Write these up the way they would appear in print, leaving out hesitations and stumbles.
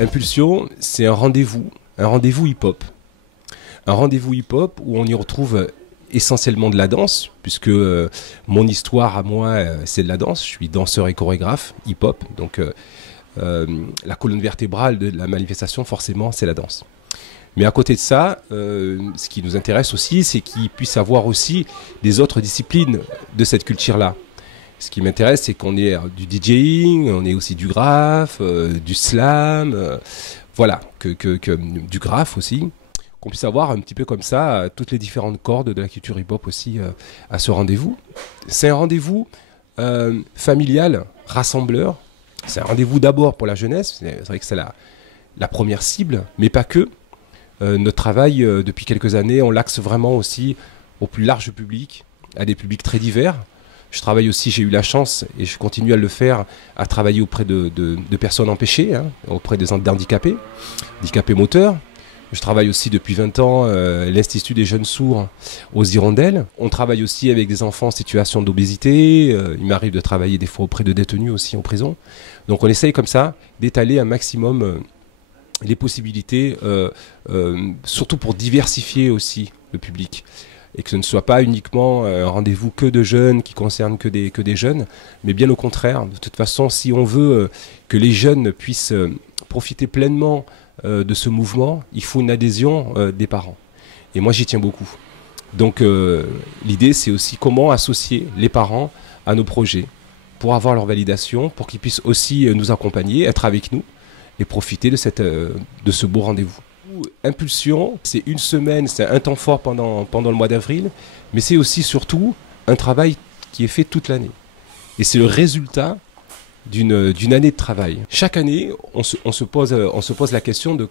Impulsion, c'est un rendez-vous hip-hop. Un rendez-vous hip-hop où on y retrouve essentiellement de la danse, puisque mon histoire à moi, c'est de la danse. Je suis danseur et chorégraphe hip-hop, donc la colonne vertébrale de la manifestation, forcément, c'est la danse. Mais à côté de ça, ce qui nous intéresse aussi, c'est qu'il puisse y avoir aussi des autres disciplines de cette culture-là. Ce qui m'intéresse, c'est qu'on ait du DJing, on ait aussi du graphe, du slam, voilà, du graphe aussi. Qu'on puisse avoir un petit peu comme ça toutes les différentes cordes de la culture hip-hop aussi à ce rendez-vous. C'est un rendez-vous familial, rassembleur. C'est un rendez-vous d'abord pour la jeunesse. C'est vrai que c'est la première cible, mais pas que. Notre travail, depuis quelques années, on l'axe vraiment aussi au plus large public, à des publics très divers. Je travaille aussi, j'ai eu la chance, et je continue à le faire, à travailler auprès de personnes empêchées, hein, auprès des handicapés moteurs. Je travaille aussi depuis 20 ans l'Institut des jeunes sourds aux Hirondelles. On travaille aussi avec des enfants en situation d'obésité. Il m'arrive de travailler des fois auprès de détenus aussi en prison. Donc on essaye comme ça d'étaler un maximum les possibilités, surtout pour diversifier aussi le public. Et que ce ne soit pas uniquement un rendez-vous que de jeunes qui concerne que des jeunes, mais bien au contraire. De toute façon, si on veut que les jeunes puissent profiter pleinement de ce mouvement, il faut une adhésion des parents. Et moi, j'y tiens beaucoup. Donc, l'idée, c'est aussi comment associer les parents à nos projets pour avoir leur validation, pour qu'ils puissent aussi nous accompagner, être avec nous et profiter de ce beau rendez-vous. Impulsion, c'est une semaine, c'est un temps fort pendant le mois d'avril, mais c'est aussi surtout un travail qui est fait toute l'année. Et c'est le résultat d'une année de travail. Chaque année, on se pose la question de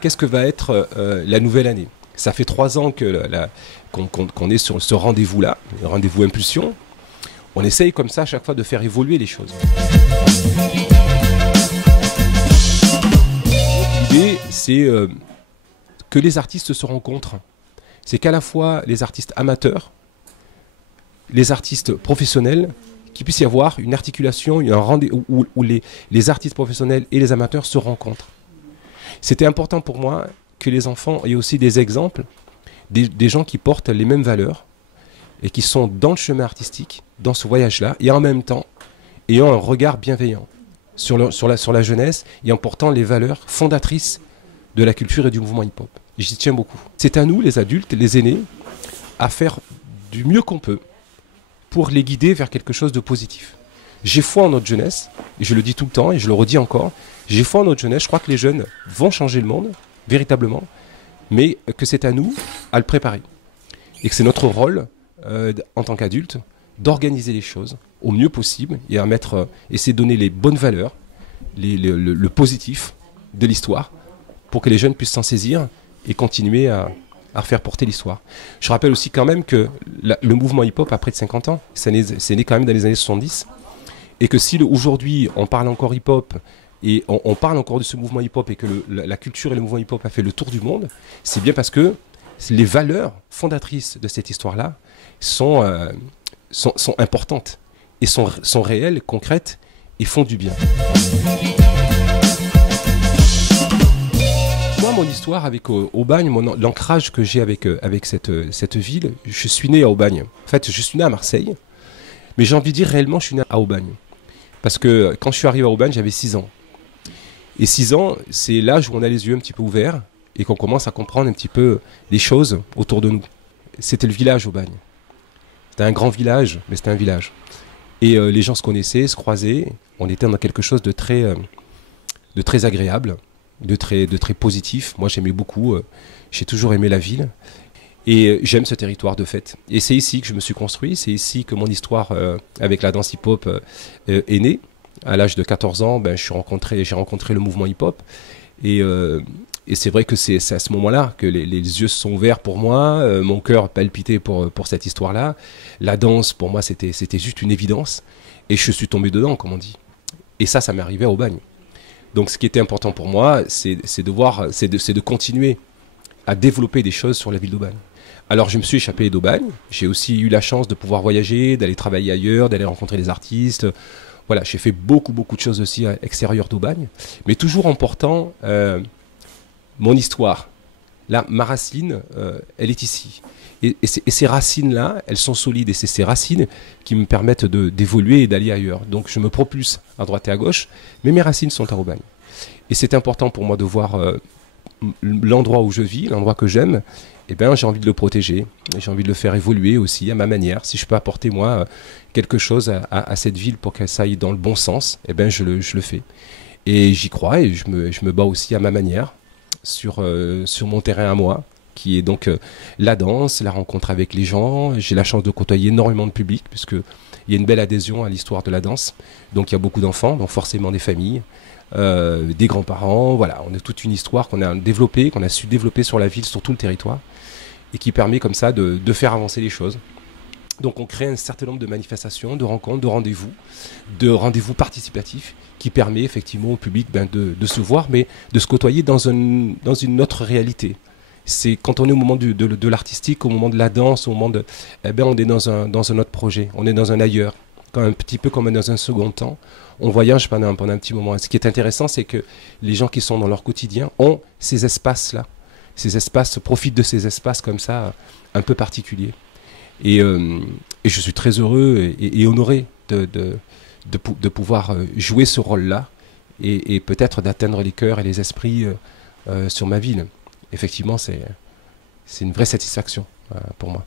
qu'est-ce que va être la nouvelle année. Ça fait 3 ans qu'on est sur ce rendez-vous-là, le rendez-vous Impulsion. On essaye comme ça à chaque fois de faire évoluer les choses. L'idée, c'est que les artistes se rencontrent. C'est qu'à la fois les artistes amateurs, les artistes professionnels, qu'il puisse y avoir une articulation, un rendez-vous où les artistes professionnels et les amateurs se rencontrent. C'était important pour moi que les enfants aient aussi des exemples, des gens qui portent les mêmes valeurs et qui sont dans le chemin artistique, dans ce voyage-là, et en même temps ayant un regard bienveillant sur la jeunesse et en portant les valeurs fondatrices de la culture et du mouvement hip-hop. J'y tiens beaucoup. C'est à nous, les adultes, les aînés, à faire du mieux qu'on peut pour les guider vers quelque chose de positif. J'ai foi en notre jeunesse, et je le dis tout le temps, et je le redis encore, j'ai foi en notre jeunesse, je crois que les jeunes vont changer le monde, véritablement, mais que c'est à nous à le préparer. Et que c'est notre rôle, en tant qu'adultes, d'organiser les choses au mieux possible, et à essayer de donner les bonnes valeurs, le positif de l'histoire, pour que les jeunes puissent s'en saisir et continuer à faire porter l'histoire. Je rappelle aussi quand même que le mouvement hip-hop a près de 50 ans, c'est né quand même dans les années 70, et que si aujourd'hui on parle encore hip-hop, et on parle encore de ce mouvement hip-hop, et que la culture et le mouvement hip-hop a fait le tour du monde, c'est bien parce que les valeurs fondatrices de cette histoire-là sont importantes, et sont réelles, concrètes, et font du bien. Mon histoire avec Aubagne, l'ancrage que j'ai avec cette ville, je suis né à Aubagne. En fait, je suis né à Marseille, mais j'ai envie de dire réellement, je suis né à Aubagne. Parce que quand je suis arrivé à Aubagne, j'avais 6 ans. Et 6 ans, c'est l'âge où on a les yeux un petit peu ouverts et qu'on commence à comprendre un petit peu les choses autour de nous. C'était le village Aubagne. C'était un grand village, mais c'était un village. Et les gens se connaissaient, se croisaient. On était dans quelque chose de très agréable. De très positif. Moi, j'aimais beaucoup. J'ai toujours aimé la ville. Et j'aime ce territoire de fait. Et c'est ici que je me suis construit. C'est ici que mon histoire avec la danse hip-hop est née. À l'âge de 14 ans, j'ai rencontré le mouvement hip-hop. Et c'est vrai que c'est à ce moment-là que les yeux se sont ouverts pour moi. Mon cœur palpitait pour cette histoire-là. La danse, pour moi, c'était juste une évidence. Et je suis tombé dedans, comme on dit. Et ça m'est arrivé à Aubagne. Donc ce qui était important pour moi, c'est de continuer à développer des choses sur la ville d'Aubagne. Alors je me suis échappé d'Aubagne, j'ai aussi eu la chance de pouvoir voyager, d'aller travailler ailleurs, d'aller rencontrer des artistes. Voilà, j'ai fait beaucoup de choses aussi à l'extérieur d'Aubagne, mais toujours en portant mon histoire. Là, ma racine, elle est ici. Et ces racines-là, elles sont solides. Et c'est ces racines qui me permettent d'évoluer et d'aller ailleurs. Donc je me propulse à droite et à gauche, mais mes racines sont à Aubagne. Et c'est important pour moi de voir l'endroit où je vis, l'endroit que j'aime. Eh ben, j'ai envie de le protéger. J'ai envie de le faire évoluer aussi à ma manière. Si je peux apporter, moi, quelque chose à cette ville pour qu'elle s'aille dans le bon sens, eh ben, je le fais. Et j'y crois et je me bats aussi à ma manière sur mon terrain à moi, qui est donc la danse, la rencontre avec les gens. J'ai la chance de côtoyer énormément de public, puisqu'il y a une belle adhésion à l'histoire de la danse. Donc il y a beaucoup d'enfants, donc forcément des familles, des grands-parents. Voilà, on a toute une histoire qu'on a développée, qu'on a su développer sur la ville, sur tout le territoire, et qui permet comme ça de faire avancer les choses. Donc on crée un certain nombre de manifestations, de rencontres, de rendez-vous participatifs qui permet effectivement au public de se voir, mais de se côtoyer dans une autre réalité. C'est quand on est au moment de l'artistique, au moment de la danse, au moment de, eh ben on est dans un autre projet, on est dans un ailleurs, un petit peu comme dans un second temps. On voyage pendant un petit moment. Et ce qui est intéressant, c'est que les gens qui sont dans leur quotidien ont ces espaces-là, profitent de ces espaces comme ça, un peu particuliers. Et je suis très heureux et honoré de pouvoir jouer ce rôle-là et peut-être d'atteindre les cœurs et les esprits sur ma ville. Effectivement, c'est une vraie satisfaction pour moi.